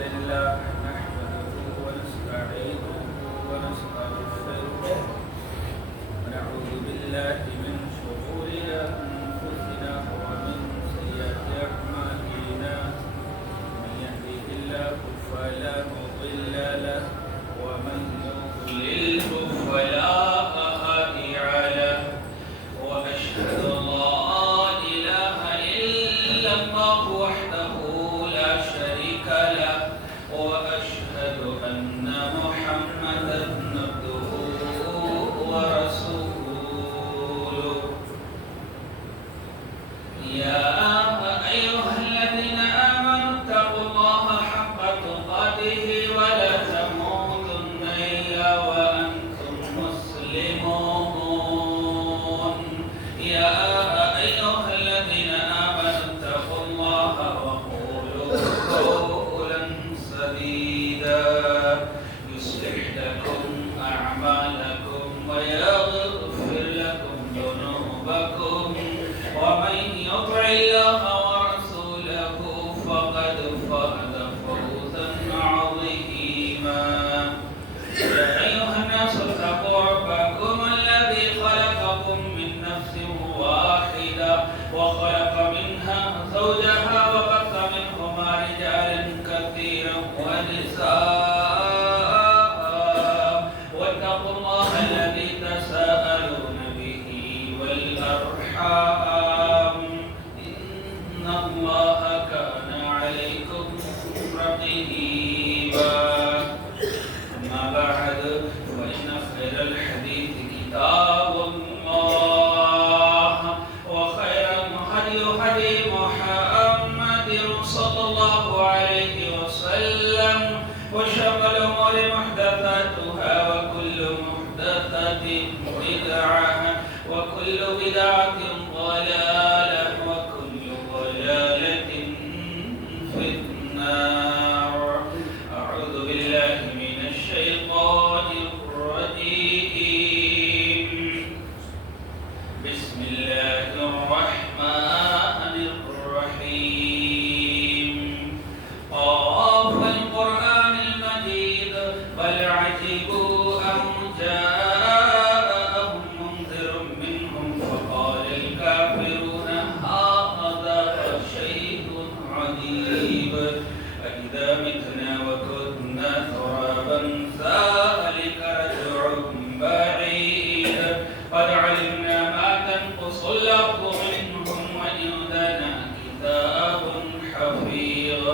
لله نحمده ونستعينه ونستغفره ونعوذ بالله من شرور أنفسنا ومن سيئات أعمالنا من يهده الله فلا مضل له ومن يضلله فلا هادي له وأشهد أن لا إله إلا الله وحده لا شريك له وأشهد أن محمدا عبده ورسوله يا أيها الذين آمنوا اتقوا الله حق تقاته ولا تموتن إلا وأنتم مسلمون يا أيها الذين آمنوا اتقوا الله وقولوا قولا سديدا يصلح لكم أعمالكم ويغفر لكم ذنوبكم ومن يطع الله ورسوله فقد فاز فوزا عظيما يا أيها الناس اتقوا ربكم الذي خلقكم من نفس واحدة وخلق منها زوجها وبث منهما رجالا كثيرا ونساء واتقوا الله الذي تساءلون به والأرحام إن الله كان عليكم رقيبا أما بعد فإن خير الحديث كتاب الله وخير الهدي هدي محمد صلى الله عليه وسلم وشر الأمور محدثاتها وكل محدثة بدعة وكل بدعة ضلالة وكل ضلالة في النار أعوذ بالله من الشيطان الرجيم بسم الله الرحمن الرحيم قاف القرآن المجيد بل عجبوا أن جاءهم منذر منهم فقال الكافرون هذا شيء عجيب أإذا متنا وكنا ترابا ذلك رجع بعيد قد علمنا ما تنقص الأرض منهم وعندنا كتاب حفيظ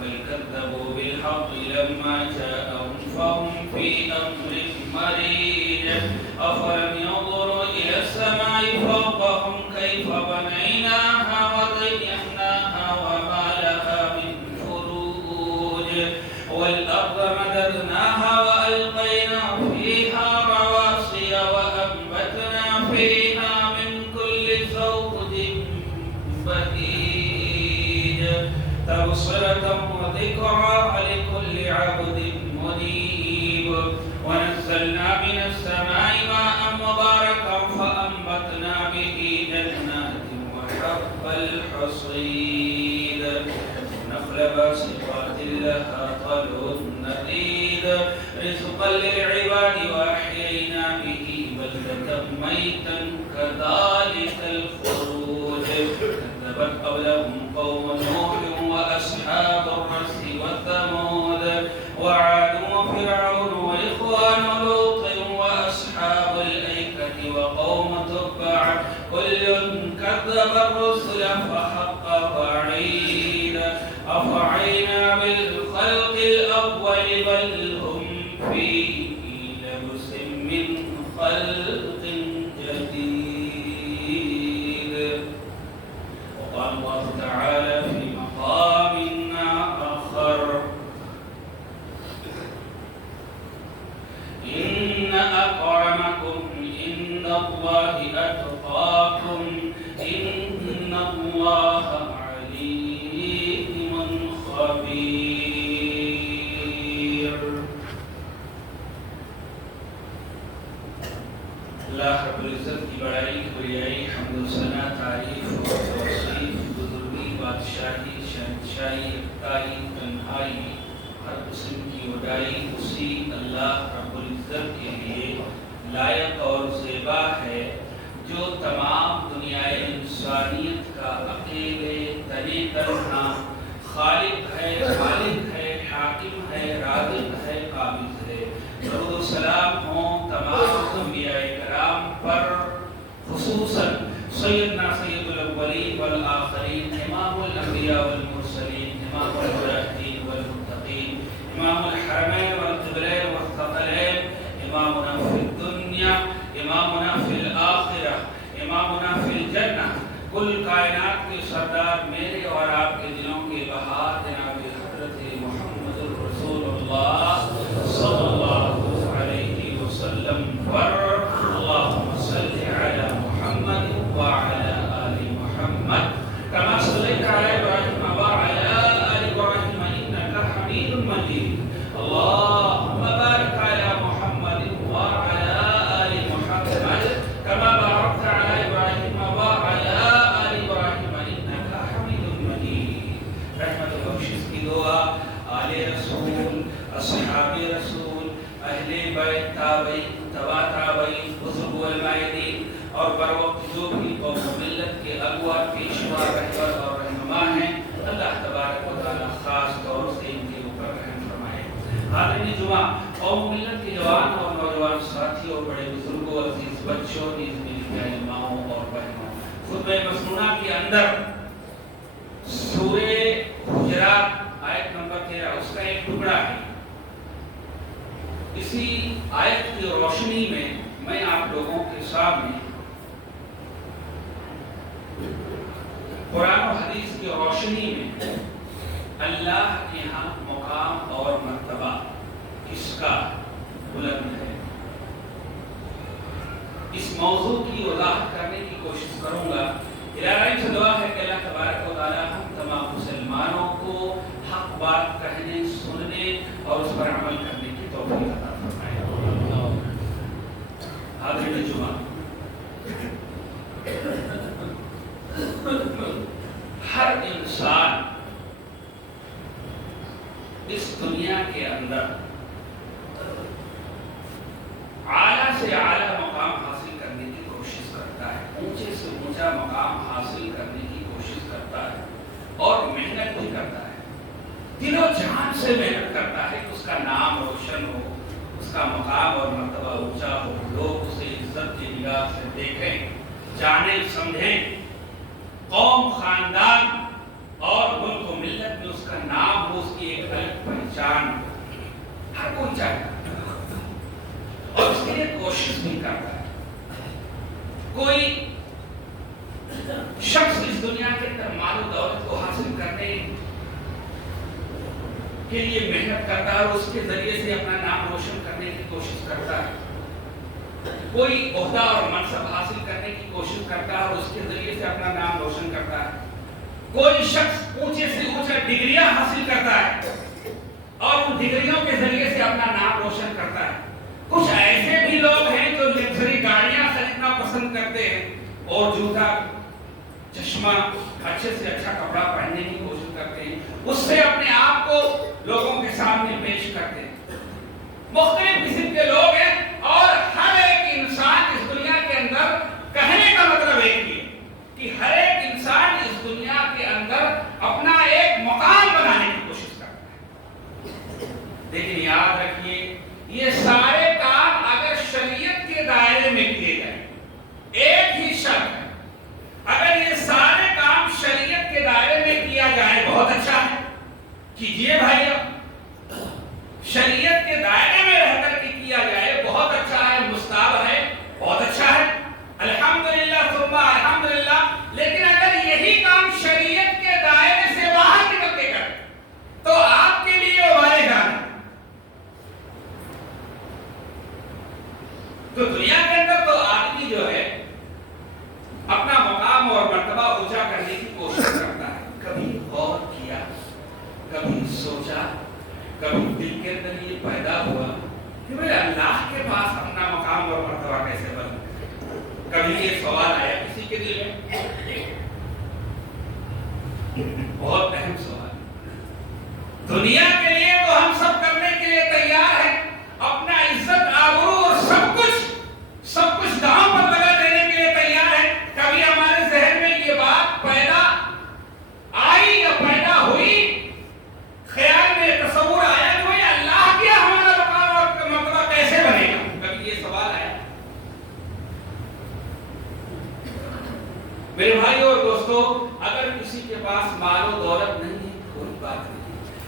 بل كذبوا بالحق لما جاءهم فهم في أمر مريج أفلم ينظروا إلى السماء فوقهم كيف بنيناها وزيناها وما لها من فروج والأرض مددناها وألقينا فيها رواسي وأنبتنا فيها من كل زوج بهيج تبصرة وذكرى لكل عبد منيب ونزلنا من السماء ماء مباركا فأنبتنا به جنات وحب الحصيد نخل باسقات لها طلع نضيد رزقا للعباد وأحيينا به بلدة ميتا كذلك الخروج كذبت قبلهم قوم نوح وأصحاب الرس وثمود وعاد وفرعون وإخوان لوط وأصحاب الأيكة وقوم تبع كل كذب الرسل فحق وعيد أفعينا بالخلق الأول بل هم في لبس من خلق جديد وقال الله تعالى في مقام آخر إن أكرمكم عند الله أتقاكم إن الله عليم خبير اللہ رب العزت کی بڑائی بڑائی حمد و ثنا تعریف و توصیف بزرگی بادشاہی شہنشاہی اقتداری تنہائی ہر قسم کی وڈائی اسی اللہ رب العزت کے لیے لائق اور زیبا ہے جو تمام دنیائے انسانیت کا اکیلے تنہا تنہا خالق ہے، خالق ہے، حاکم ہے، رازق ہے، قابض ہے۔ درود و سلام ہوں تمام انبیاء کرام پر، خصوصاً سیدنا سید الاولین والآخرین، امام الانبیاء والمرسلین، امام المجاہدین والمتقین، امام الحرمین والقبلین والثقلین، امامنا فی الدنیا، امامنا فی الآخرہ، امامنا فی الجنہ، کل کائنات کے سردار میرے اور آپ کے دلوں کے بہار جناب حضرت محمد رسول اللہ صلی اللہ علیہ وسلم پر اللہم صلی علی محمد وعلی آل محمد کما صلیت علی ابراہیم وعلی آل ابراہیم انکا حمید مجید اللہم بارک علی محمد وعلی آل محمد کما بارکت علی ابراہیم وعلی آل ابراہیم انکا حمید مجید۔ رحمت و بخشش کی دعا آل رسول، اصحاب رسول، اہل بیت، تابعین، تبع تابعین، بزرگ والمائدین اور بروقت جو بھی قوم و ملت کے اغوا، پیشوا، رہبر اور رہنما ہیں، اللہ تبارک و تعالی خاص طور سے ان کے اوپر رحم فرمائے۔ حاضرین جمعہ، قوم و ملت کے جوان اور نوجوان ساتھیوں، بڑے بزرگوں، عزیز بچوں، نیز میری ماؤں اور بہنوں، خطبہ مسنونہ کے اندر سورہ حجرات آیت نمبر 13 اس کا ایک ٹکڑا ہے۔ اسی آیت کی روشنی میں آپ لوگوں کے سامنے قرآن و حدیث کی روشنی میں اللہ کے ہاں مقام اور مرتبہ کس کا بلند ہے، اس موضوع کی وضاحت کرنے کی کوشش کروں گا۔ الہی سے دعا ہے کہ اللہ تبارک و تعالی ہم تمام مسلمانوں کو حق بات کہنے، سننے اور اس پر عمل کرنے کی توفیق عطا فرمائے۔ حاضرین جمعہ، ہر انسان اس دنیا کے اندر اعلیٰ سے اعلیٰ مقام حاصل کرنے کی کوشش کرتا ہے، اونچے سے اونچا مقام حاصل کرنے کی کوشش کرتا ہے اور محنت بھی کرتا ہے، دل و جان سے محنت کرتا ہے کہ اس کا نام روشن ہو، اس کا مقام اور مرتبہ اونچا ہو، لوگ اسے عزت کی نگاہ سے دیکھیں، جانیں، سمجھیں، قوم، خاندان اور ملک و ملت میں اس کا نام ہو، اس کی ایک الگ پہچان ہو، ہر کوئی چاہتا ہے اور اس کے لیے کوشش بھی کرتا ہے۔ کوئی شخص اس دنیا کے اندر مال و دولت کو حاصل کرنے کے لیے محنت کرتا ہے اور اس کے ذریعے سے اپنا نام روشن کرنے کی کوشش کرتا ہے، کوئی عہدہ اور منصب حاصل کرنے کی کوشش کرتا ہے اور اس کے ذریعے سے اپنا نام روشن کرتا ہے، کوئی شخص اونچے سے اونچا ڈگریاں حاصل کرتا ہے اور ان ڈگریوں کے ذریعے سے اپنا نام روشن کرتا ہے۔ کچھ ایسے بھی لوگ ہیں جو لگژری گاڑیاں خریدنا پسند کرتے ہیں اور جوتا، چشمہ، اچھے سے اچھا کپڑا پہننے کی کوشش کرتے ہیں، اس سے اپنے آپ کو لوگوں کے سامنے پیش کرتے ہیں۔ مختلف قسم کے لوگ ہیں اور ہر ایک انسان اس دنیا کے اندر، کہنے کا مطلب ایک ہی ہے کہ ہر ایک انسان اس دنیا کے اندر اپنا ایک مقام بنانے کی کوشش کرتا ہے۔ لیکن یاد رکھیے، یہ سارے کام اگر شریعت کے دائرے میں کیے جائیں، ایک ہی شرط ہے، اگر یہ سارے کام شریعت کے دائرے میں کیا جائے بہت اچھا ہے، کیجئے بھائی، شریعت کے دائرے میں رہ کر کے کیا جائے بہت اچھا ہے، مستحب ہے، بہت اچھا ہے، الحمدللہ ثم الحمدللہ۔ لیکن اگر یہی کام شریعت کے دائرے سے باہر نکل کے کریں تو آپ کے لیے وبال جان ہے۔ تو دنیا کے اندر تو آدمی جو ہے اپنا مقام اور مرتبہ اونچا کرنے کی کوشش کرتا ہے، کبھی غور کیا، کبھی سوچا، کبھی دل کے اندر یہ پیدا ہوا کہ بھئی اللہ کے پاس اپنا مقام اور مرتبہ کیسے بنے؟ کبھی یہ سوال آیا کسی کے دل میں؟ بہت اہم سوال۔ دنیا کے لیے تو ہم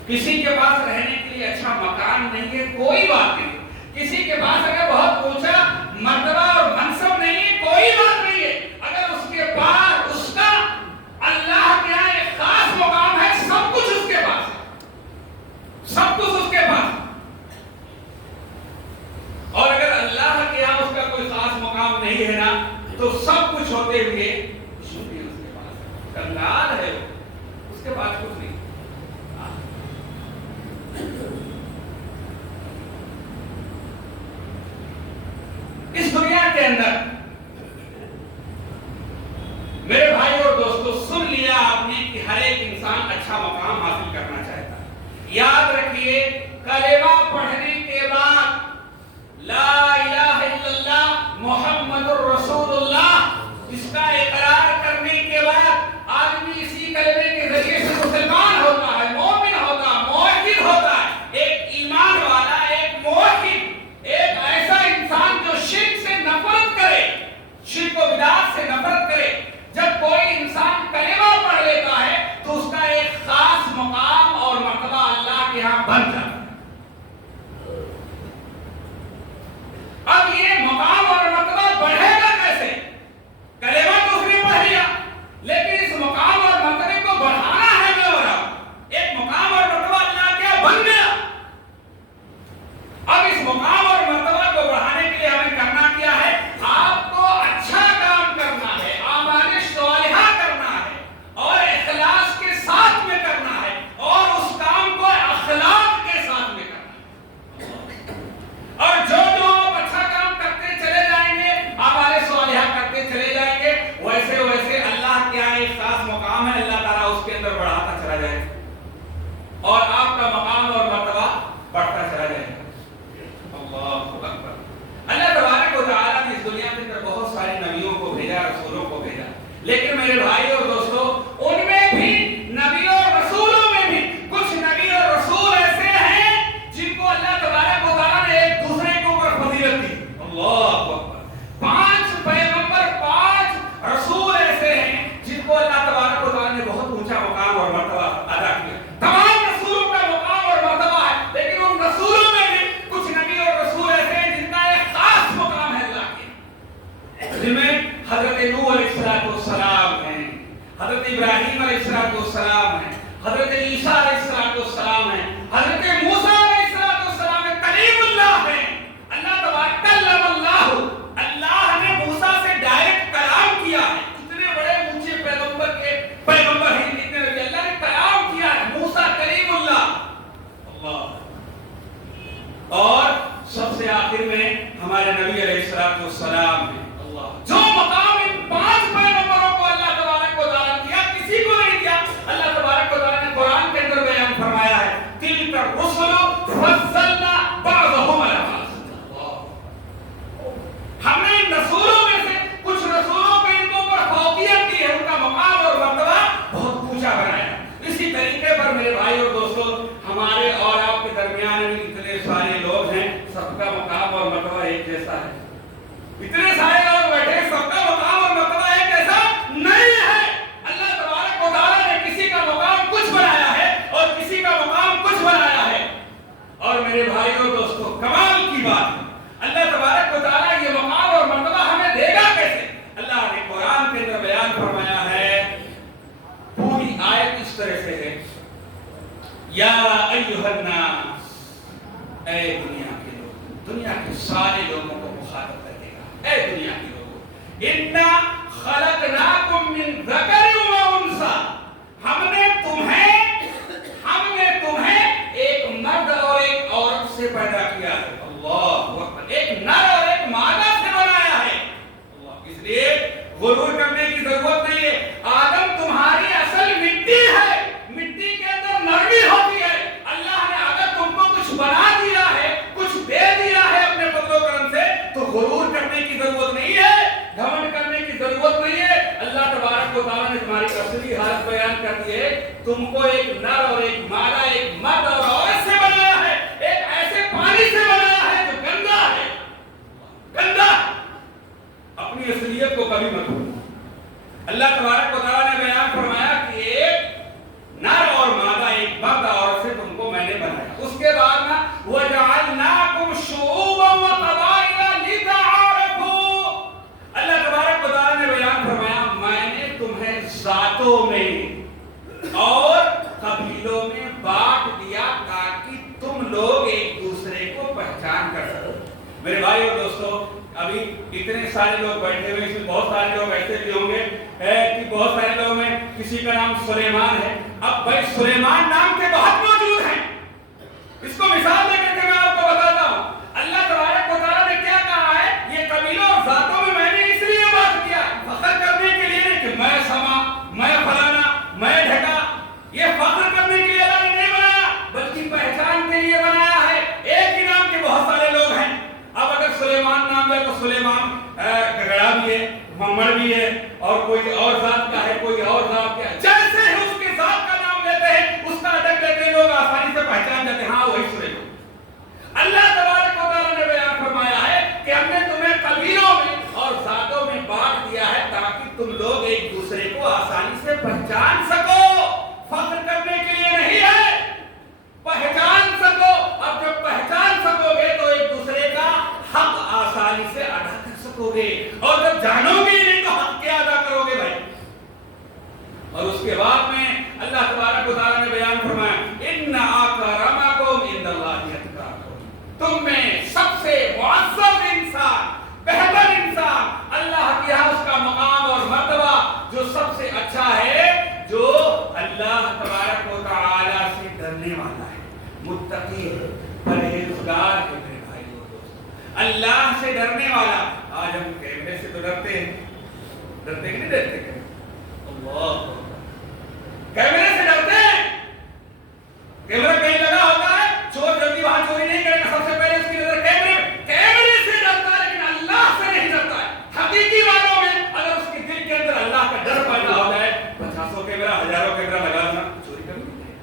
کسی کے پاس رہنے کے لیے اچھا مکان نہیں ہے، کوئی بات نہیں. کسی کے پاس اگر بہت اونچا مرتبہ اور منصب نہیں ہے، کوئی بات نہیں ہے. اگر اس کے پاس اس کا اللہ کے یہاں ایک خاص مقام ہے، سب کچھ اس کے پاس ہے، سب کچھ اس کے پاس. اور اگر اللہ کے یہاں اس کا کوئی خاص مقام نہیں ہے نا، تو سب کچھ ہوتے ہوئے کچھ بھی اس کے پاس کنگال ہے، اس کے پاس کچھ نہیں. اس دنیا کے اندر میرے بھائی اور دوستو، سن لیا آپ نے کہ ہر ایک انسان اچھا مقام حاصل کرنا چاہتا ہے. یاد رکھیے، کلمہ پڑھنے کے بعد لا الہ الا اللہ محمد الرسول اللہ، اس کا اقرار کرنے کے بعد آدمی اسی کلمے کے ذریعے سے مسلمان ہوتا ہے، مومن ہوتا ہے، موحد ہوتا ہے. ایک ایمان والا، ایک موحد، ایک ایسا انسان جو شرک سے نفرت کرے، شرک و بدعت سے نفرت کرے. جب کوئی انسان کلمہ پڑھ لیتا ہے تو اس کا ایک خاص مقام اور مرتبہ اللہ کے ہاں بن جاتا ہے. اب یہ مقام اور مرتبہ بڑھے گا کیسے؟ کلمہ تو اس نے پڑھ لیا، لیکن اس مقام اور مرتبے کو بڑھانا ہے میرا. ایک مقام اور مرتبہ اللہ کیا بن گیا. اب اس مقام اور مرتبہ کو بڑھانے کے لیے ہمیں کرنا کیا ہے؟ آپ کو اچھا کام کرنا ہے، اعمال صالحہ کرنا ہے، اور اخلاص کے ساتھ میں کرنا ہے، اور اس کام کو اخلاق کے ساتھ میں کرنا ہے. اور جو آپ اچھا کام کرتے چلے جائیں گے، اعمال صالحہ کرتے چلے جائیں گے، ویسے ویسے اللہ کے یہاں ایک خاص مقام ہے، اللہ تعالیٰ اس کے اندر بڑھاتا چلا جائے گا اور آپ کا مقام اور مرتبہ بڑھتا چلا جائے گا. اللہ اکبر. اللہ تبارک و تعالیٰ نے اس دنیا کے اندر بہت سارے نبیوں کو بھیجا، رسولوں کو بھیجا، لیکن میرے بھائی اور دوستو، ان میں بھی، نبیوں اور رسولوں میں بھی کچھ نبی اور رسول ایسے ہیں جن کو اللہ تبارک و تعالیٰ نے ایک دوسرے کے اوپر فضیلت دی. اللہ اکبر. 5 پیغمبر، 5 رسول ایسے ہیں جن کو اللہ تبارک و تعالیٰ نے بہت اونچا مقام اور مرتبہ ادا کیا. تمام رسولوں کا مقام اور مرتبہ ہے، لیکن ان رسولوں میں بھی کچھ نبی اور رسول ایسے ہیں جن کا ایک خاص مقام ہے اللہ کے، جن میں حضرت نوح علیہ السلام ہیں، حضرت ابراہیم علیہ السلام ہیں، حضرت عیسیٰ علیہ السلام ہیں، حضرت موسیٰ علیہ السلام ہیں، کلیم اللہ ہیں. اللہ تبارک اللہ نے موسیٰ سے ڈائریکٹ کلام کیا ہے. اتنے بڑے اونچے پیغمبر ہیں، اتنے نبی، اللہ نے کلام کیا ہے. موسیٰ کلیم اللہ. اور سب سے آخر میں ہمارے نبی علیہ السلام ہیں. جو مقام ان 5 پیغمبروں کو اللہ تبارک و تعالیٰ نے دیا، کسی کو نہیں دیا. اللہ تبارک و تعالیٰ نے قرآن کے اندر بیان فرمایا ہے، تِلْكَ الرُّسُلُ فَضَّلْنَا بَعْضَهُمْ عَلَىٰ بَعْضٍ. ہم نے ان رسولوں میں سے کچھ رسولوں کو ان کے اوپر فوقیت دی ہے، ان کا مقام اور مرتبہ بہت اونچا بنایا. اسی طریقے پر میرے بھائی اور دوستو، ہمارے اور آپ کے درمیان میں اتنے سارے لوگ ہیں، سب کا مقام اور مرتبہ ایک جیسا ہے. اتنے سارے لوگ بیٹھے، سب کا مقام اور مرتبہ ایک جیسا نہیں ہے. اللہ تبارک و تعالیٰ نے کسی کا مقام کچھ بنایا ہے اور کسی کا مقام کچھ بنایا ہے. اور میرے بھائیوں دوستو، کمال کی بات ہے، اللہ تبارک و تعالیٰ یہ مقام اور مرتبہ ہمیں دے گا کیسے؟ اللہ نے قرآن کے اندر بیان فرمایا ہے. پوری آیت اس طرح سے ہے، یا ایھا الناس، اے دنیا کے لوگ، دنیا کے سارے لوگوں کو مخاطب کرے گا. اے دنیا کے لوگوں، انا خلقناکم من ذکر و انثی، ہم نے تمہیں ایک مرد اور ایک عورت سے پیدا کیا ہے. اللہ اکبر. ایک نر اور ایک مادہ سے بنایا ہے. اس لیے غرور کرنے کی ضرورت نہیں ہے. آدم تمہاری اصل مٹی ہے، مٹی کے اندر نرمی ہوتی ہے. اللہ نے اگر تم کو کچھ بنا دیا ہے، کچھ دے دیا ہے اپنے فضل و کرم سے، تو غرور کرنے کی ضرورت نہیں ہے، گھمنڈ کرنے کی ضرورت نہیں ہے. اللہ تبارک و تعالیٰ نے ذاتوں میں اور قبیلوں میں بانٹ دیا تاکہ تم لوگ ایک دوسرے کو پہچان کر سکو۔ میرے بھائی اور دوستو، ابھی اتنے سارے لوگ بیٹھے ہوئے، اس میں بہت سارے لوگ ایسے بھی ہوں گے کہ بہت سارے لوگوں میں کسی کا نام سلیمان ہے۔ اب بھائی سلیمان نام کے بہت موجود ہیں، اس کو مثال دے کر کے میں آپ کو بتاتا ہوں۔ اللہ تبارک و تعالیٰ نے کیا کہا ہے، یہ قبیلوں اور ذاتوں میں میں نے اس لیے بات کیا، فخر کرنے کے لیے نہیں کہ میں سما، میں فلانا، میں ڈھکا، یہ فخر کرنے کے لیے اللہ نے نہیں بنایا، بلکہ پہچان کے لیے بنایا ہے۔ ایک ہی نام کے بہت سارے لوگ ہیں۔ اب اگر سلیمان نام ہے تو سلیمان گگڑا بھی ہے، ممڑ بھی ہے، اور کوئی اور ذات کا ہے، کوئی اور ذات کا ہے، جیسے ہی اس کے ذات کا نام لیتے ہیں اس کا اٹک لیتے ہیں، لوگ آسانی سے پہچان جاتے ہیں، ہاں وہی سلیمان۔ اللہ تبارک و تعالیٰ نے بیان فرمایا ہے کہ ہم نے تمہیں قبیلوں میں اور ذاتوں میں بانٹ دیا ہے تاکہ تم لوگ ایک دوسرے کو آسانی سے پہچان سکو، فخر کرنے کے لیے نہیں ہے، پہچان سکو۔ اب جب پہچان سکو گے تو ایک دوسرے کا حق آسانی سے ادا کر سکو گے، اور جب جانو گے نہیں تو حق کیا ادا کرو گے بھائی؟ اور اس کے بعد میں اللہ تبارک و تعالیٰ نے بیان فرمایا ان اکرمکم عند اللہ اتقاکم، تم میں سب سے معزز انسان، بہتر انسان اللہ کے یہاں اس کا مقام اور مرتبہ جو سب سے اچھا ہے، جو اللہ تبارک و تعالیٰ سے ڈرنے والا ہے، متقی ہے، پرہیزگار ہے۔ میرے بھائی اور دوستو، اللہ سے ڈرنے والا۔ آج ہم کیمرے سے تو ڈرتے ہیں، ڈرتے کہ نہیں ڈرتے؟ اللہ، کیمرے سے ڈرتے ہیں، کیمرہ کہیں لگا ہوتا ہے، چور جلدی وہاں چوری نہیں کرے گا، سب سے پہلے اس کی نظر کیمرے سے ڈرتا ہے، لیکن اللہ سے نہیں ڈرتا ہے۔ حقیقی معنوں میں اگر اس کے دل کے اندر اللہ کا ڈر پیدا ہو جائے، 50 کیمرہ، 1000 کیمرہ لگا دینا، چوری کرنی نہیں۔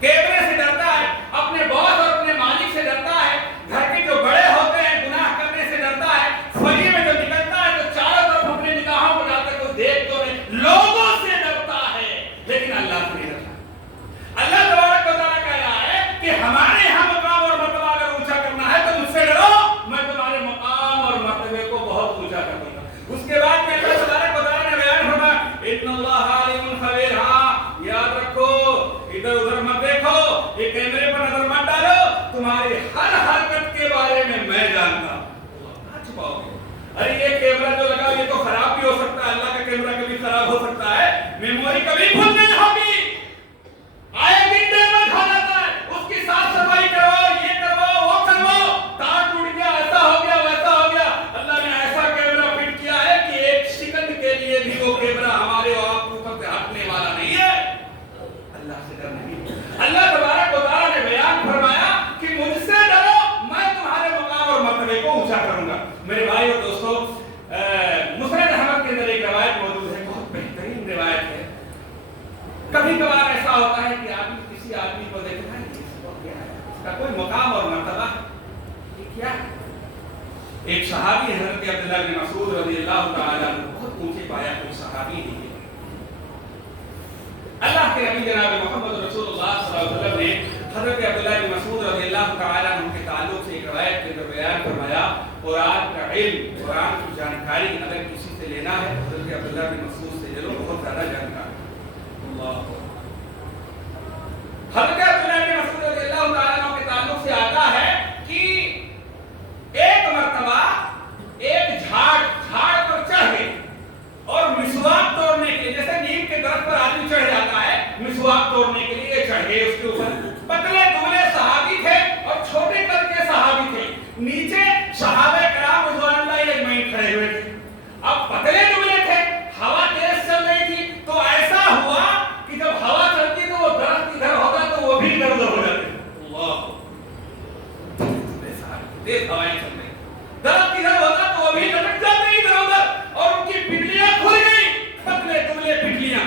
کیمرے سے ڈرتا ہے، اپنے باس اور اپنے مالک سے ڈرتا ہے، گھر کے جو بڑے ہوتے ہیں گناہ کرنے سے ڈرتا ہے، فریے میں جو نکلتا ہے تو چاروں طرف اپنے نگاہوں کو ڈالتا ہے، کوئی دیکھ تو نہیں، لوگوں سے ڈرتا ہے، لیکن اللہ سے نہیں ڈرتا۔ اللہ تبارک و تعالیٰ کہہ رہا ہے کہ ہمارے یہاں مقام اور مرتبہ اگر اونچا کرنا ہے تو مجھ سے ڈرو، میں تمہارے مقام اور مرتبے کو بہت اونچا کر دوں گا۔ اس کے بعد میں اللہ تبارک و تعالیٰ نے بیان فرمایا ان اللہ علیم خبیر، ہاں یاد رکھو، ادھر ادھر مت دیکھو، یہ کیمرے پر نظر مت ڈالو، تمہاری ہر حرکت کے بارے میں جانتا ہوں۔ کہاں چھپاؤ گے؟ ارے یہ کیمرہ جو لگا یہ تو خراب بھی ہو سکتا ہے، اللہ کا کیمرہ کبھی خراب ہو سکتا ہے، میموری کبھی بھول نہیں ہوگی، آئے دن ڈیمیج ہو جاتا ہے، اس کی صاف صفائی کرواؤ، یہ کرواؤ، وہ کرواؤ، تار ٹوٹ گیا، ایسا ہو گیا، ویسا ہو گیا۔ اللہ نے ایسا کیمرہ فٹ کیا ہے کہ ایک سیکنڈ کے لیے بھی وہ کیمرہ ہمارے اور آپ کے اوپر سے ہٹنے والا نہیں ہے۔ اللہ سے ڈر نہیں۔ اللہ تبارک و تعالیٰ نے بیان فرمایا کہ مجھ سے ڈرو، میں تمہارے مقام اور مرتبے کو اونچا کروں گا۔ میرے بھائی اور دوستو، مسند احمد کے اندر ایک روایت موجود ہے، بہت بہترین روایت ہے۔ کبھی کبھار ایسا ہوتا ہے کہ آدمی کسی آدمی کو دیکھتا ہے کہ اس کا کوئی مقام اور مرتبہ ہے، یہ کیا ہے؟ ایک صحابی حضرت عبداللہ بن مسعود رضی اللہ تعالیٰ عنہ، بہت اونچے پایا کوئی صحابی نہیں ہے۔ اللہ کے نبی جناب محمد رسول اللہ صلی اللہ علیہ وسلم نے حضرت عبداللہ بن مسعود رضی اللہ تعالیٰ عنہ کے تعلق سے ایک روایت کے اندر بیان فرمایا، قرآن کا علم، قرآن کی جانکاری اگر کسی سے لینا ہے حضرت عبداللہ بن مسعود سے لے لو، بہت زیادہ جانکاری۔ حضرت عبداللہ بن مسعود رضی اللہ تعالیٰ عنہ کے تعلق سے آتا ہے کہ ایک مرتبہ ایک جھاڑ پر چڑھ گئے اور مسواک توڑنے کے لیے، جیسے نیم کے درخت پر آدمی چڑھ جاتا ہے مسواک توڑنے کے لیے چڑھ گئے، اس کے اوپر پتلے دبلے صحابی تھے اور چھوٹے قد کے صحابی تھے، نیچے صحابہ کرام رضوان اللہ اجمعین کھڑے ہوئے تھے۔ اب پتلے دبلے تھے، ہوا تیز چل رہی تھی، تو ایسا ہوا کہ جب ہوا چلتی تو وہ درخت ادھر ہوتا تو وہ بھی ادھر ادھر ہو جاتے۔ اللہ، تیز ہوائیں چل رہی، درخت ادھر ہوتا تو وہ بھی لٹک جاتے ادھر ادھر، اور ان کی پنڈلیاں کھل گئی، پتلے دبلے پنڈلیاں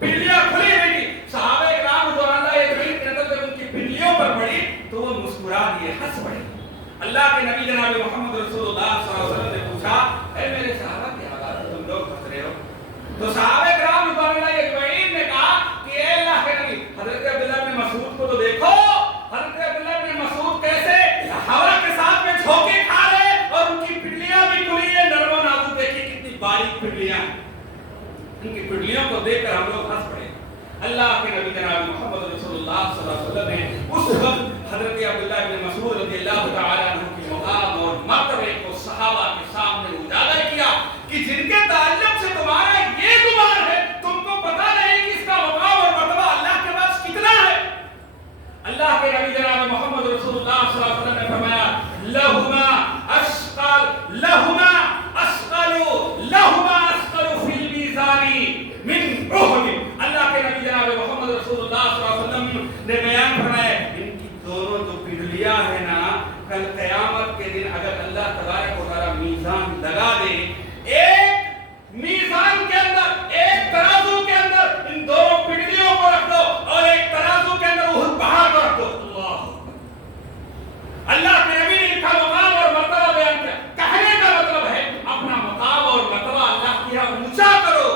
کھلی ہوئی تھی۔ صحابہ کرام رضوان اللہ اجمعین کی نظر جب ان کی پنڈلیوں پر پڑی تو وہ مسکرا دیے، ہنس پڑے۔ اللہ کے نبی جناب محمد رسول اللہ صلی اللہ علیہ وسلم نے پوچھا، اے میرے صحابہ کیا بات ہے تم لوگ ہنس رہے ہو؟ تو صحابہ کرام رضوان اللہ اجمعین نے کہا کہ اے اللہ کے نبی، حضرت عبداللہ بن مسعود کو تو دیکھو، حضرت عبداللہ بن مسعود کیسے ہوا کے ساتھ میں جھونکے کھا رہے اور ان کی پنڈلیاں بھی کھلی ہیں، نرم و نازک، دیکھیے کتنی باریک پنڈلیاں، ان کی پنڈلیوں کو دیکھ کر اللہ کے نبی جناب محمد رسول اللہ صلی اللہ علیہ وسلم نے اس وقت حضرت عبداللہ بن مسعود رضی اللہ تعالی عنہ کے مقام اور مرتبے کو صحابہ کے سامنے اجاگر کیا کہ جن کے تعلق سے تمہارا یہ گمان ہے، تم کو پتہ نہیں کہ اس کا مقام اور مرتبہ اللہ کے پاس کتنا ہے۔ اللہ کے نبی جناب محمد رسول اللہ صلی اللہ علیہ وسلم نے فرمایا لہما اسقل فی المیزان من احد۔ اللہ کے نبی جناب محمد رسول اللہ صلی اللہ علیہ وسلم نے بیان فرمایا ان کی دونوں جو پنڈلیاں ہیں نا، کل قیامت کے دن اگر اللہ تبارک و تعالی میزان لگا دے، ایک میزان کے اندر، ایک ترازو کے اندر ان دونوں پنڈلیوں کو رکھ دو اور ایک ترازو کے اندر احد پہاڑ کو رکھ دو، اللہ کے نبی نے لکھا مقام اور مرتبہ بیان کیا۔ کہنے کا مطلب ہے اپنا مقام اور مرتبہ اللہ کے یہاں اونچا کرو،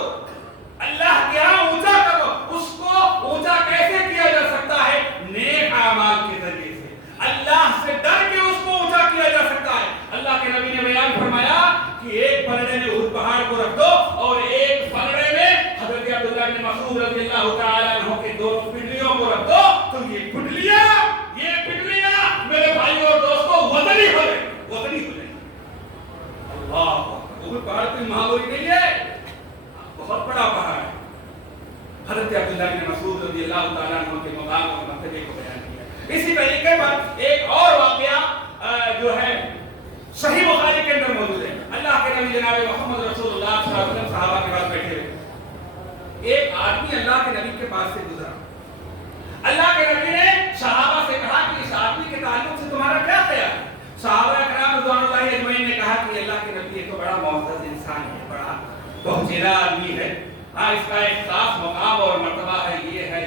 اللہ کے یہاں اونچا کرو۔ اس کو اونچا کیسے کیا جا سکتا ہے؟ نیک اعمال کے ذریعے سے، اللہ سے ڈر کے اس کو اونچا کیا جا سکتا ہے۔ اللہ کے نبی نے بیان فرمایا کہ ایک پلڑے میں احد پہاڑ کو رکھ دو اور ایک پلڑے میں حضرت عبداللہ بن مسعود رضی اللہ تعالی عنہ کے دونوں پنڈلیوں کو رکھ دو، تو یہ پنڈلیاں میرے بھائی اور دوستوں وزنی ہو جائے۔ اللہ احد پہاڑ کوئی معمولی نہیں ہے، بہت بڑا پہاڑ ہے۔ حضرت عبداللہ بن مسعود رضی اللہ تعالیٰ عنہ کے مقام اور مرتبے کو بیان کیا۔ اسی طریقے پر ایک اور واقعہ جو ہے صحیح بخاری کے اندر موجود ہے۔ اللہ کے نبی جناب محمد رسول اللہ صلی اللہ علیہ وسلم صحابہ کے پاس بیٹھے ہوئے، ایک آدمی اللہ کے نبی کے پاس سے گزرا۔ اللہ کے نبی نے صحابہ سے کہا کہ اس آدمی کے تعلق سے تمہارا کیا خیال ہے؟ صحابہ کرام رضوان اللہ اجمعین نے کہا کہ اللہ کے نبی یہ تو بڑا معزز انسان ہے، بڑا بہجیرہ آدمی ہے، ہاں اس کا ایک خاص مقام اور مرتبہ ہے، یہ ہے۔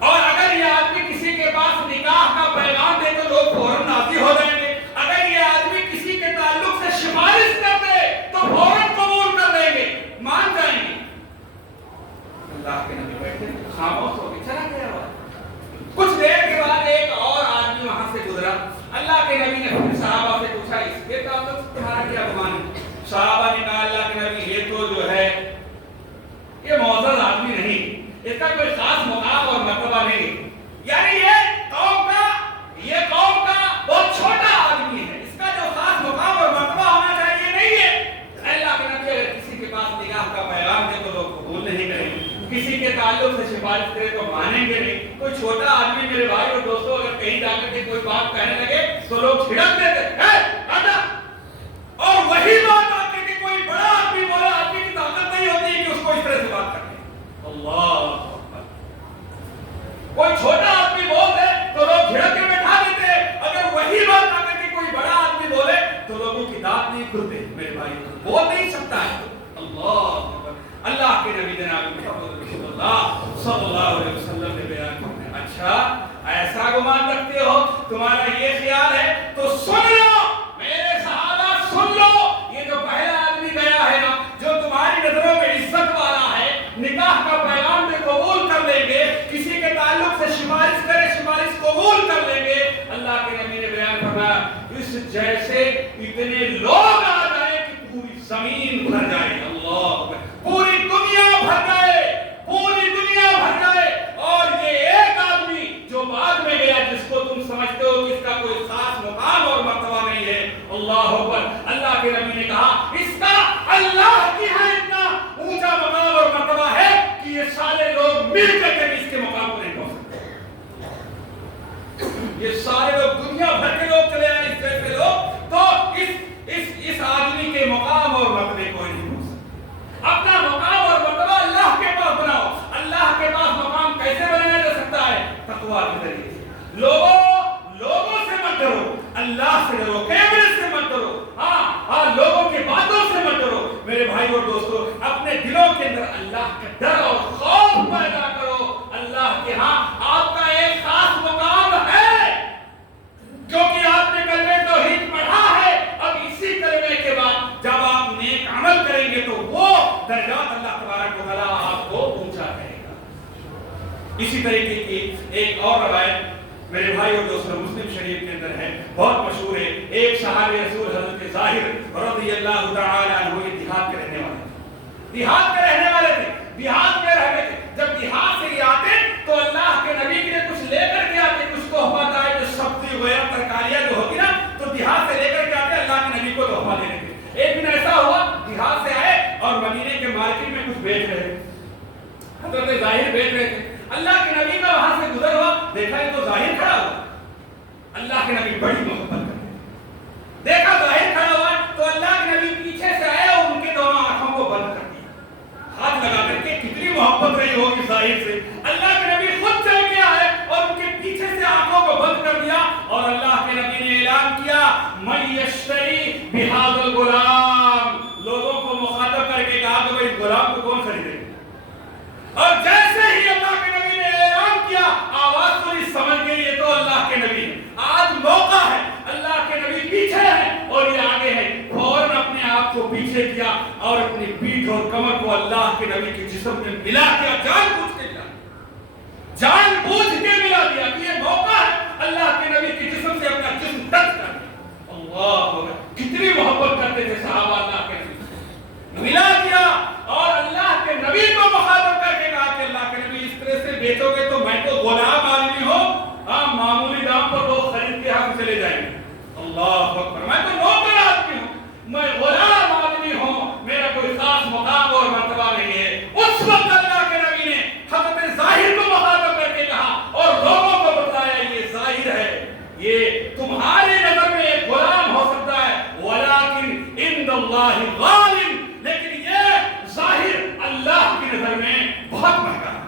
اور اگر یہ آدمی کسی کے پاس نکاح کا پیغام دے تو لوگ فوراً راضی ہو جائیں گے، اگر یہ آدمی کسی کے تعلق سے سفارش کر دے تو فوراً قبول کر دیں گے، مان جائیں گے۔ اللہ کے نبی بیٹھے خاموش ہو کے چلا گیا۔ کچھ دیر کے بعد ایک اور آدمی وہاں سے گزرا۔ اللہ کے نبی نے پھر صحابہ سے پوچھا اس کے تعلق سے تمہارا کیا گمان ہے؟ صحابہ نے کہا اللہ کے نبی یہ تو جو ہے یہ معزز آدمی نہیں، اس کا کوئی خاص مقام اور مرتبہ نہیں، یعنی یہ قوم کا بہت چھوٹا آدمی ہے، اس کا جو خاص مقام اور مرتبہ ہونا چاہیے نہیں ہے۔ اللہ کے نبی اگر کسی کے پاس نکاح کا پیغام دے تو لوگ قبول نہیں کریں گے، کسی کے تعلق سے سفارش کرے تو مانیں گے نہیں۔ کوئی چھوٹا آدمی میرے بھائی اور دوستوں اگر کہیں جا کر کے کوئی بات کہنے لگے تو لوگ چھڑک دیتے اور وہی بات آ کے کوئی بڑا آدمی بولا، آدمی کی طاقت نہیں ہوتی ہے کہ اس کو اس طرح سے بات کرے۔ اللہ کوئی چھوٹا آدمی بول دے تو لوگ جھڑک کے بٹھا دیتے، اگر وہی بات آ کر کے کوئی بڑا آدمی بولے تو لوگوں کی دانت نہیں کھلتے، میرے بھائی بول نہیں سکتا ہے۔ اللہ کے نبی جناب محمد رسول اللہ صلی اللہ علیہ وسلم نے بیان کیا، اچھا ایسا گمان رکھتے ہو، تمہارا یہ خیال ہے تو سن لو میرے صحابہ، سن لو یہ جو پہلا آدمی گیا ہے نا، جو تمہاری نظروں میں عزت والا ہے، نکاح کا پیغام بھی قبول کر لیں گے، کسی کے تعلق سے سفارش کرے سفارش قبول کر لیں گے۔ اللہ کے نبی نے بیان فرمایا اس جیسے اتنے لوگ آ جائے کہ پوری زمین بھر جائے، اللہ پوری دنیا بھر جائے، پوری دنیا بھر جائے، اور یہ ایک آدمی جو بعد میں گیا جس کو تم سمجھتے ہو کہ اس کا کوئی خاص مقام اور مرتبہ نہیں ہے، اللہ اکبر، اللہ کے نبی نے کہا اس کا اللہ کی ہے اتنا اونچا مقام اور مرتبہ ہے کہ یہ سارے لوگ مل کر کے اس کے مقام پر نہیں پہنچ سکتے۔ یہ سارے لوگ دنیا بھر کے لوگ چلے آئے اس جیسے لوگ تو اس آدمی کے مقام اور مرتبے کو نہیں پہنچ سکتے۔ اپنا مقام اور مرتبہ اللہ کے پاس بناؤ۔ اللہ کے پاس مقام کیسے بنایا جا سکتا ہے؟ تقویٰ کے ذریعے سے۔ لوگوں سے مت ڈرو، اللہ سے ڈرو، کیمرے سے مت ڈرو، ہاں لوگوں کی باتوں سے مت ڈرو۔ میرے بھائی اور دوستو اپنے دلوں کے اندر اللہ کا ڈر اور خوف پیدا کرو۔ اللہ کے ہاں آپ کا ایک خاص مقام ہے، کیونکہ آپ نے کلمہ توحید پڑھا ہے۔ اب اسی کلمے کے بعد جب آپ نیک عمل کریں گے تو وہ درجات اللہ تبارک و تعالیٰ آپ کو اونچا کرے گا۔ اسی طریقے کی ایک اور روایت میرے بھائی اور دوستوں مسلم شریف کے اندر ہے، بہت مشہور ہے۔ ایک صحابی رسول حضرت ظاہر رضی اللہ تعالی عنہ دیہات کے رہنے والے تھے، دیہات میں رہنے والے تھے، دیہات میں رہتے تھے۔ جب دیہات سے آتے تو اللہ کے نبی کے لیے کچھ لے کر کے آتے, کچھ تحفہ آئے, جو سبزی وغیرہ ترکاریاں جو ہوتی نا, تو دیہات سے لے کر کے آتے, اللہ کے نبی کو تحفہ دینے کے. ایک دن ایسا ہوا دیہات سے آئے اور مدینے کے مارکیٹ میں کچھ بیچ رہے تھے, حضرت ظاہر بیچ رہے تھے. اللہ کے نبی کا وہاں سے گزر ہوا, دیکھا یہ تو ظاہر کھڑا ہوا. اللہ کے نبی بڑی محبت کرتے, دیکھا ظاہر کھڑا ہوا تو اللہ کے نبی پیچھے سے آئے اور ان کے دونوں آنکھوں کو بند کر دیا, ہاتھ لگا کر کے. کتنی محبت رہی ہوگی ظاہر سے. اللہ کے نبی خود چل کے آئے اور ان کے پیچھے سے آنکھوں کو بند کر دیا, اور اللہ کے نبی نے اعلان کیا من یشتری بہذا الغلام, لوگوں کو مخاطب کر کے کہا کہ اس غلام کو کون خریدے گا. اور جیسے ہی اللہ کے نبی نے اعلان کیا, آواز سنی, سمجھ گئی یہ تو اللہ کے نبی ہے, آج موقع ہے. اللہ کے نبی پیچھے ہے اور یہ آگے ہے. فوراً اپنے آپ کو پیچھے کیا اور اپنی پیٹھ اور کمر کو اللہ کے نبی کے جسم میں ملا دیا, جان بوجھ کے ملا دیا کہ یہ موقع ہے اللہ کے نبی کے جسم سے اپنا جسم ٹچ کر دیا. اللہ اکبر, کتنی محبت کرتے تھے صحابہ اللہ کے نبی. ملا دیا اور اللہ کے نبی کو مخاطب کر کے کہا کہ اللہ کے نبی اس طرح سے بیچو گے تو میں تو غلام آدمی ہوں, ہاں معمولی دام پر لوگ خرید کے ہم چلے جائیں گے. اللہ اکبر, میں تو نوکر آدمی ہوں, میں غلام آدمی ہوں, میرا کوئی خاص مقام اور مرتبہ نہیں ہے. اس وقت اللہ کے نبی نے حضرت ظاہر کو مخاطب کر کے کہا اور لوگوں کو بتایا یہ ظاہر ہے, یہ تمہاری نظر میں ایک غلام ہو سکتا ہے, ولیکن عند اللہ غالب, لیکن یہ ظاہر اللہ کی نظر میں بہت مہنگا ہے.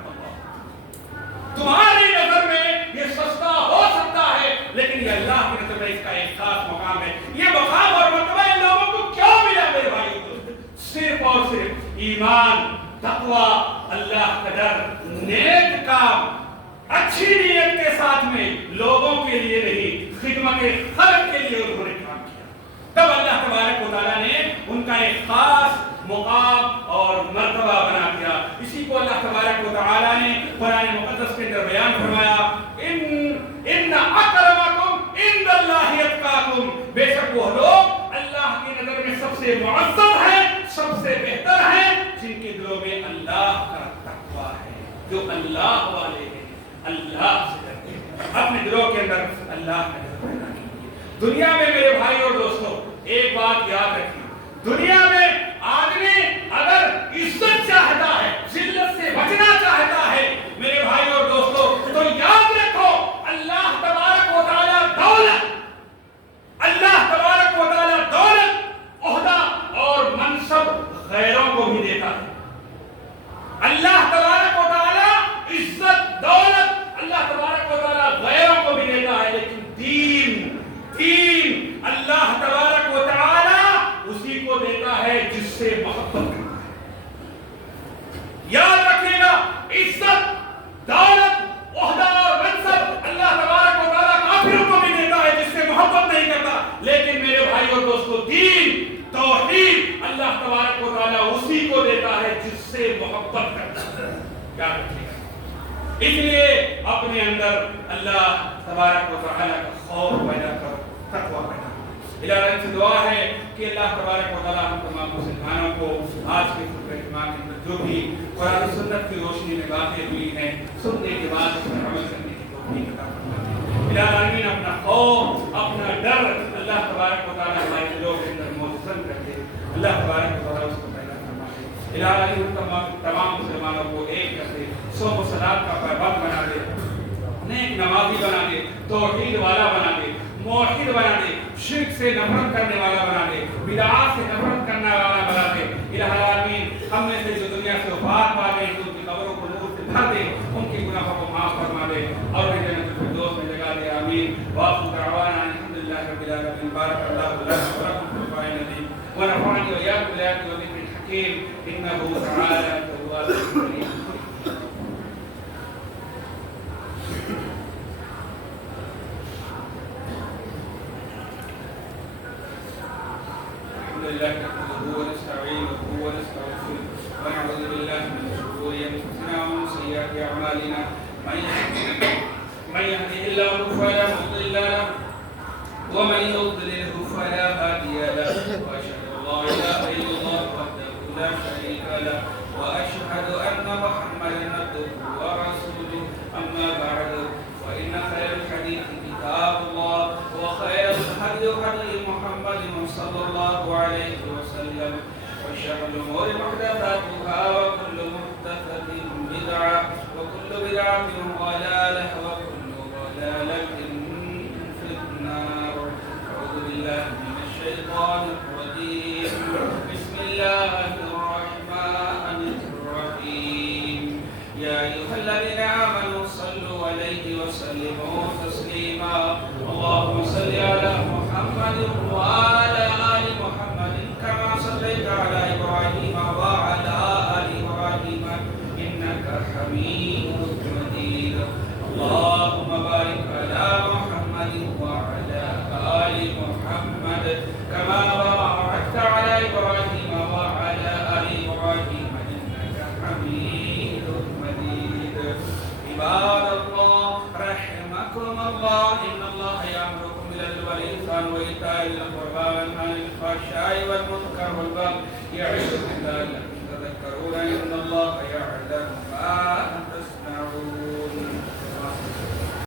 تمہاری نظر میں یہ سستا ہو سکتا ہے, لیکن یہ اللہ کی نظر میں اس کا ایک خاص مقام ہے. یہ مقام اور مرتبہ ان لوگوں کو کیوں ملا میرے بھائیو؟ صرف اور صرف ایمان, تقوی, اللہ کا ڈر, نیک کام, اچھی نیت کے ساتھ میں, لوگوں کے لیے نہیں, خدمت خلق کے لیے انہوں نے کام کیا. تب اللہ تبارک و تعالیٰ نے ان کا ایک خاص مقام اور مرتبہ بنا دیا. اسی کو اللہ تبارک و تعالیٰ نے قرآن مقدس کے اندر بیان فرمایا, ان اکرمکم عند اللہ اتقاکم, بے شک وہ لوگ اللہ کی نظر میں سب سے معزز ہیں, سب سے بہتر ہیں, جن کے دلوں میں اللہ کا تقویٰ ہے, جو اللہ والے ہیں, اللہ سے ڈرتے ہیں, اپنے دلوں کے اندر اللہ کا ڈر پیدا کیجیے. دنیا میں میرے بھائی اور دوستوں ایک بات یاد رکھیے, دنیا میں آدمی اگر عزت چاہتا ہے, ذلت سے بچنا چاہتا ہے میرے بھائی اور دوستوں, تو یاد رکھو اللہ تبارک و تعالیٰ دولت, اللہ تبارک و تعالیٰ دولت, عہدہ اور منصب غیروں کو بھی دیتا ہے. اللہ تبارک و تعالیٰ عزت, دولت, اللہ تبارک و تعالیٰ غیروں کو بھی دیتا ہے, لیکن دین اللہ تبارک و تعالیٰ اسی کو دیتا ہے جس سے محبت کرتا ہے. یاد رکھیے گا, عزت, دولت, عہدہ اور منصب اللہ تبارک و تعالیٰ کافروں کو بھی دیتا ہے جس سے محبت نہیں کرتا, لیکن میرے بھائی اور دوستوں دین, توحید اللہ تبارک و تعالیٰ اسی کو دیتا ہے جس سے محبت کرتا ہے. یاد رکھیے گا, اس لیے اپنے اندر اللہ تبارک و تعالیٰ کا خوف پیدا کرو, تقویٰ پیدا کرو. الہی سے دعا ہے کہ اللہ تبارک و تعالیٰ ہم تمام مسلمانوں کو آج کے خطبہ اجتماع کے اندر جو بھی قرآن و سنت کی روشنی میں باتیں ہوئی ہیں, سننے کے بعد اس پر عمل کرنے کی توفیق عطا فرمائے. الہی اپنا خوف, اپنا ڈر اللہ تبارک و تعالیٰ ہمارے دلوں کے اندر موجود کر کے اللہ تبارک و تعالیٰ اس کو پیدا فرمائے. الہی تمام مسلمانوں کو ایک کر دے, صوم و صلات کا پابند بنا دے, نیک نمازی بنا دے, توحید والا بنا دے, موحد بنا دے, شرک سے نفرت کرنے والا بنا دے, بدعات سے نفرت کرنے والا بنا دے. الہی آمین. ہم میں سے جو دنیا سے وفات پا گئے ان کی قبروں کو نور سے بھر دے, ان کی گناہوں کو معاف فرما دے اور انہیں جنت الفردوس میں جگہ دے. آمین. وآخر دعوانا الحمدللہ رب العالمین. بارک اللہ لنا ولکم فی القرآن العظیم ونفعني وإياكم بالآيات والذكر الحكيم إنه تعالى تواب كريم. نحمده ونستعينه ونستغفره ونعوذ بالله من شرور انفسنا ومن سيئات اعمالنا من يهده الله فلا مضل له ومن يضلله فلا هادي له واشهد ان لا اله الا الله وحده لا شريك له وأشهد أن محمدا عبده ورسوله أما بعد فإن خير الحديث كتاب الله وخير الهدي هدي محمد صلى الله عليه وسلم وشر الأمور محدثاتها وكل محدثة بدعة وكل بدعة ضلالة وكل ضلالة في النار. أعوذ بالله من الشيطان الرجيم. بسم الله الرحمن الرحيم. يا أيها الذين آمنوا صلوا عليه وسلموا تسليما. اللهم صل على محمد وعلى آل محمد كما صليت على إبراهيم وعلى آل إبراهيم إنك حميد مجيد. اللهم بارك على محمد وعلى آل محمد كما باركت على إبراهيم وعلى آل إبراهيم إنك حميد مجيد. عباد الله رحمكم الله إن الله يأمركم بالعدل والإحسان وإيتاء ذي القربى وينهى عن الفحشاء والمنكر والبغي يعظكم لعلكم تذكرون إن الله يعلم ما تصنعون.